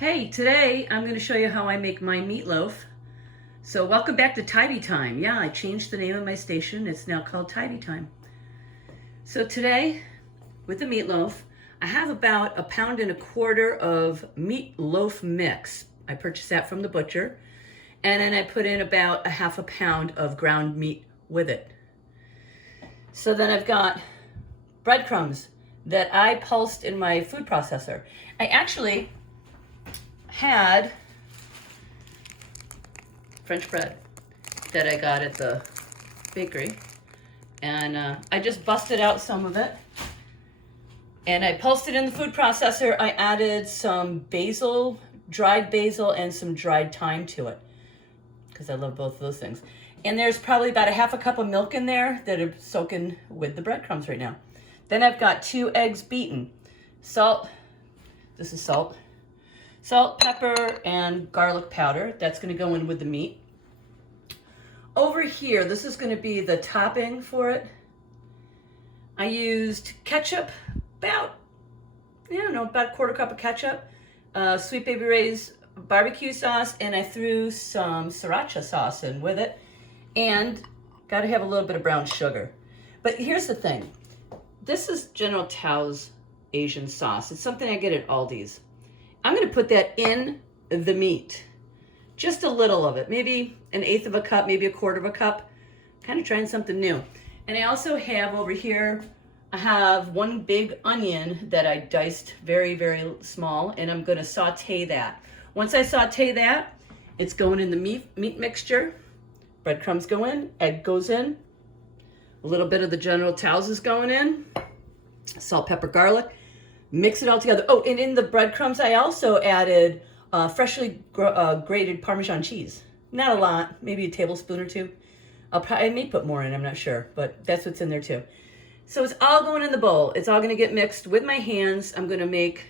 Hey, today I'm going to show you how I make my meatloaf. So welcome back to Tybee Time. Yeah, I changed the name of my station. It's now called Tybee Time. So today, with the meatloaf, I have about 1.25 pounds of meatloaf mix. I purchased that from the butcher. And then I put in about 1/2 pound of ground meat with it. So then I've got breadcrumbs that I pulsed in my food processor. I actually had French bread that I got at the bakery, and I just busted out some of it and I pulsed it in the food processor. I added some basil, dried basil, and some dried thyme to it because I love both of those things. And there's probably about 1/2 cup of milk in there that are soaking with the breadcrumbs right now. Then I've got 2 eggs beaten, salt, this is salt, pepper, and garlic powder. That's going to go in with the meat. Over here, this is going to be the topping for it. I used ketchup, about 1/4 cup of ketchup, Sweet Baby Ray's barbecue sauce, and I threw some sriracha sauce in with it. And got to have a little bit of brown sugar. But here's the thing. This is General Tao's Asian sauce. It's something I get at Aldi's. I'm going to put that in the meat. Just a little of it. Maybe 1/8 of a cup, maybe 1/4 of a cup. Kind of trying something new. And I also have over here, I have 1 big onion that I diced very, very small, and I'm going to saute that. Once I saute that, it's going in the meat mixture. Breadcrumbs go in, egg goes in, a little bit of the General Tao's is going in, salt, pepper, garlic. Mix it all together. Oh, and in the breadcrumbs, I also added freshly grated Parmesan cheese. Not a lot, maybe a tablespoon or 2. I may put more in, I'm not sure, but that's what's in there too. So it's all going in the bowl. It's all gonna get mixed with my hands. I'm gonna make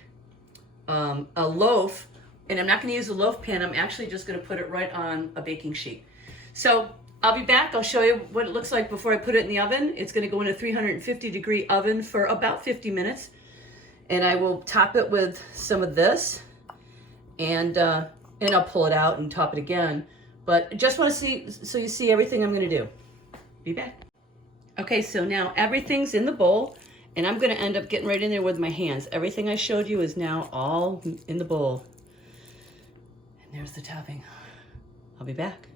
a loaf, and I'm not gonna use a loaf pan. I'm actually just gonna put it right on a baking sheet. So I'll be back. I'll show you what it looks like before I put it in the oven. It's gonna go in a 350-degree oven for about 50 minutes. And I will top it with some of this, and I'll pull it out and top it again. But just want to see, so you see everything I'm going to do. Be back. Okay, so now everything's in the bowl, and I'm going to end up getting right in there with my hands. Everything I showed you is now all in the bowl. And there's the topping. I'll be back.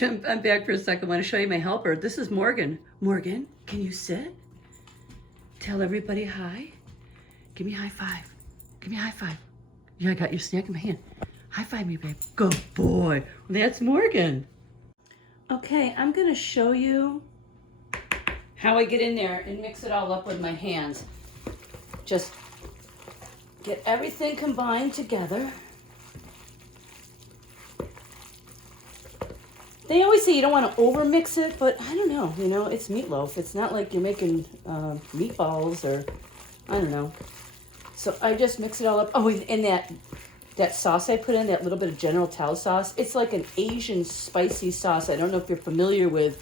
I'm back for a second. I want to show you my helper. This is Morgan. Morgan, can you sit? Tell everybody hi. Give me a high five. Give me a high five. Yeah, I got your snack in my hand. High five me, babe. Good boy. That's Morgan. Okay, I'm going to show you how I get in there and mix it all up with my hands. Just get everything combined together. They always say you don't want to over mix it, but I don't know, it's meatloaf. It's not like you're making meatballs or, I don't know. So I just mix it all up. Oh, and that sauce I put in, that little bit of General Tao sauce, it's like an Asian spicy sauce. I don't know if you're familiar with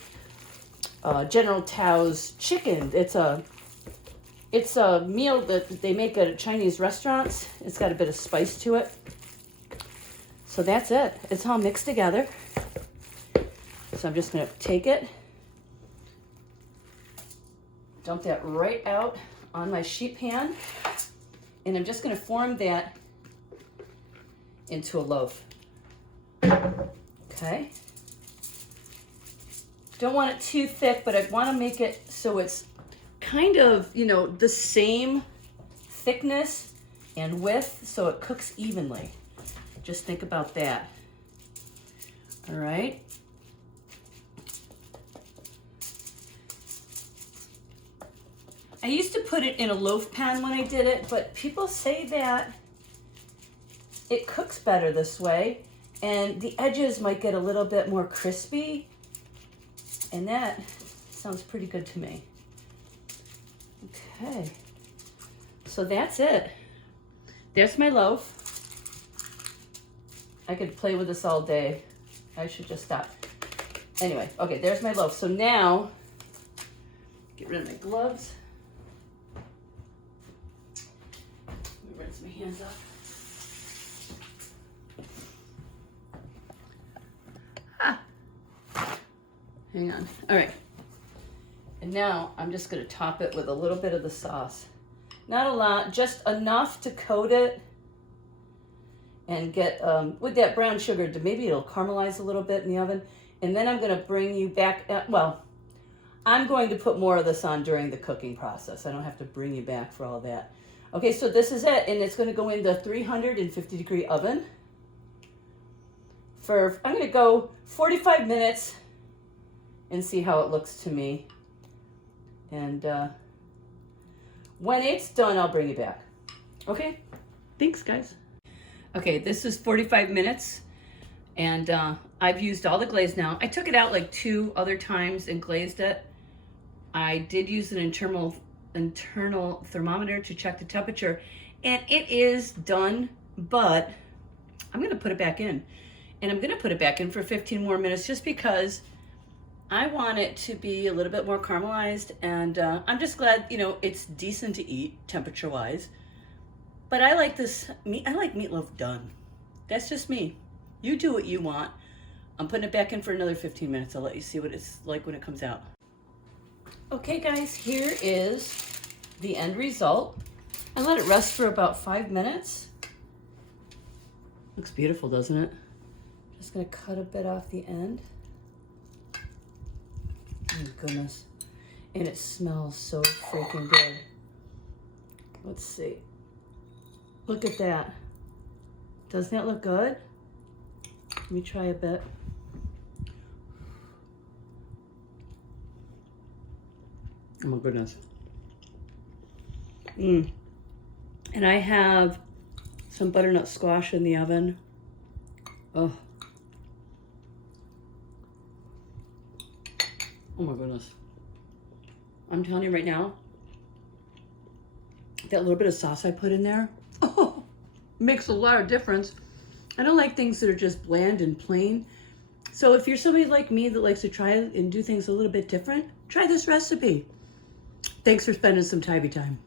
General Tao's chicken. It's a meal that they make at Chinese restaurants. It's got a bit of spice to it. So that's it. It's all mixed together. So I'm just going to take it, dump that right out on my sheet pan, and I'm just going to form that into a loaf. Okay. Don't want it too thick, but I want to make it so it's kind of, the same thickness and width so it cooks evenly. Just think about that. All right. I used to put it in a loaf pan when I did it, but people say that it cooks better this way, and the edges might get a little bit more crispy, and that sounds pretty good to me. Okay, so that's it. There's my loaf. I could play with this all day. I should just stop. Anyway, okay, there's my loaf. So now, get rid of my gloves. Rinse my hands off. Hang on. All right. And now I'm just going to top it with a little bit of the sauce. Not a lot, just enough to coat it and get, with that brown sugar, maybe it'll caramelize a little bit in the oven. And then I'm going to bring you back, well, I'm going to put more of this on during the cooking process. I don't have to bring you back for all that. Okay, so this is it, and it's going to go in the 350-degree oven for, I'm going to go 45 minutes and see how it looks to me. And when it's done, I'll bring you back. Okay? Thanks, guys. Okay, this is 45 minutes, and I've used all the glaze now. I took it out like 2 other times and glazed it. I did use an internal thermometer to check the temperature, and it is done, but I'm going to put it back in. And I'm going to put it back in for 15 more minutes just because I want it to be a little bit more caramelized, and I'm just glad, you know, it's decent to eat temperature-wise. But I like this, I like meatloaf done. That's just me. You do what you want. I'm putting it back in for another 15 minutes. I'll let you see what it's like when it comes out. Okay, guys, here is the end result. I let it rest for about 5 minutes. Looks beautiful, doesn't it? Just gonna cut a bit off the end. Oh goodness. And it smells so freaking good. Let's see. Look at that. Doesn't that look good? Let me try a bit. Oh my goodness. And I have some butternut squash in the oven. Oh. Oh my goodness. I'm telling you right now, that little bit of sauce I put in there, oh, makes a lot of difference. I don't like things that are just bland and plain. So if you're somebody like me that likes to try and do things a little bit different, try this recipe. Thanks for spending some Tybee time.